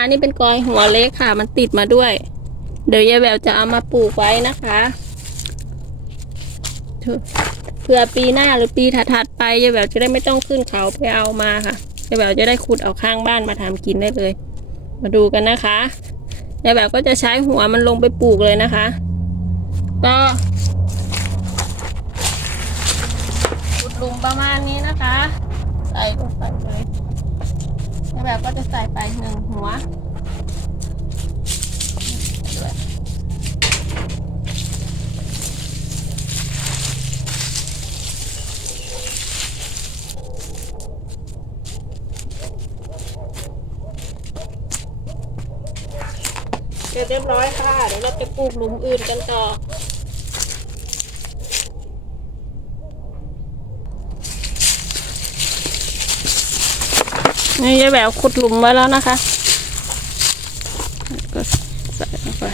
อันนี้เป็นกอยหัวเล็กค่ะ มันติดมาด้วย เดี๋ยวยายแววจะเอามาปลูกไว้นะคะเผื่อปีหน้าหรือปีถัดๆไปยายแววจะได้ไม่ต้องขึ้นเขาไปเอามาค่ะยายแววจะได้ขุดเอาข้างบ้านมาทำกินได้เลย มาดูกันนะคะยายแววก็จะใช้หัวมันลงไปปลูกเลยนะคะ ก็ขุดลุมประมาณนี้นะคะ ใส่ลงไปเลย ยายแววก็จะใส่ไปหนึ่งหัวด้วยเสร็จเรียบร้อยค่ะ เดี๋ยวเราไปปลูกหลุมอื่นกันต่อ นี่ยายแหววขุดหลุมไว้แล้วนะคะ ก็ใส่ลงไป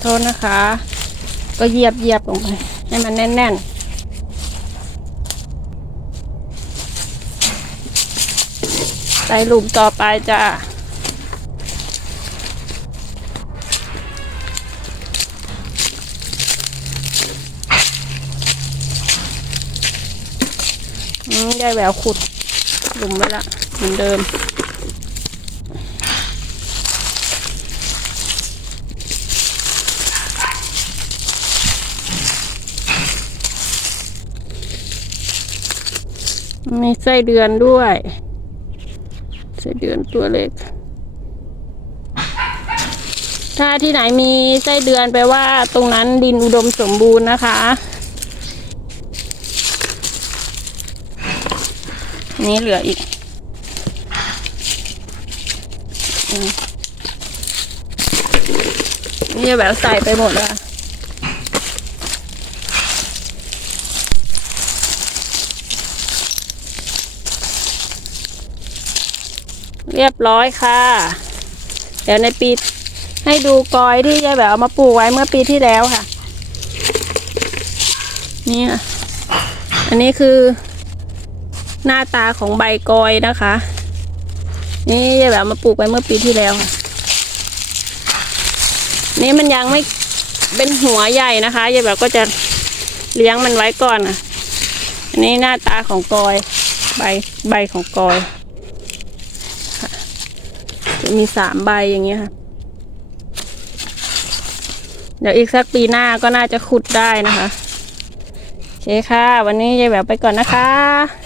โทษนะคะ ก็เหยียบเหยียบลงไป ให้มันแน่น ๆใส่หลุมต่อไปจ้า ได้แหววขุดหลุมไว้ละเหมือนเดิม มีไส้เดือนด้วยไส้เดือนตัวเล็ก ถ้าที่ไหนมีไส้เดือนแปลว่าตรงนั้นดินอุดมสมบูรณ์นะคะ นี่เหลืออีก นี่แบบใส่ไปหมดแล้วเรียบร้อยค่ะ เดี๋ยวในปีให้ดูกอยที่ยายแบบเอามาปลูกไว้เมื่อปีที่แล้วค่ะ นี่อันนี้คือ หน้าตาของใบกอยนะคะ นี่ยายแบบมาปลูกไปเมื่อปีที่แล้ว นี่มันยังไม่เป็นหัวใหญ่นะคะยายแบบก็จะเลี้ยงมันไว้ก่อนอะอันนี้หน้าตาของกอย ใบใบของกอยจะมีสามใบอย่างเงี้ยค่ะ เดี๋ยวอีกสักปีหน้าก็น่าจะขุดได้นะคะโอเคค่ะ วันนี้ยายแบบไปก่อนนะคะ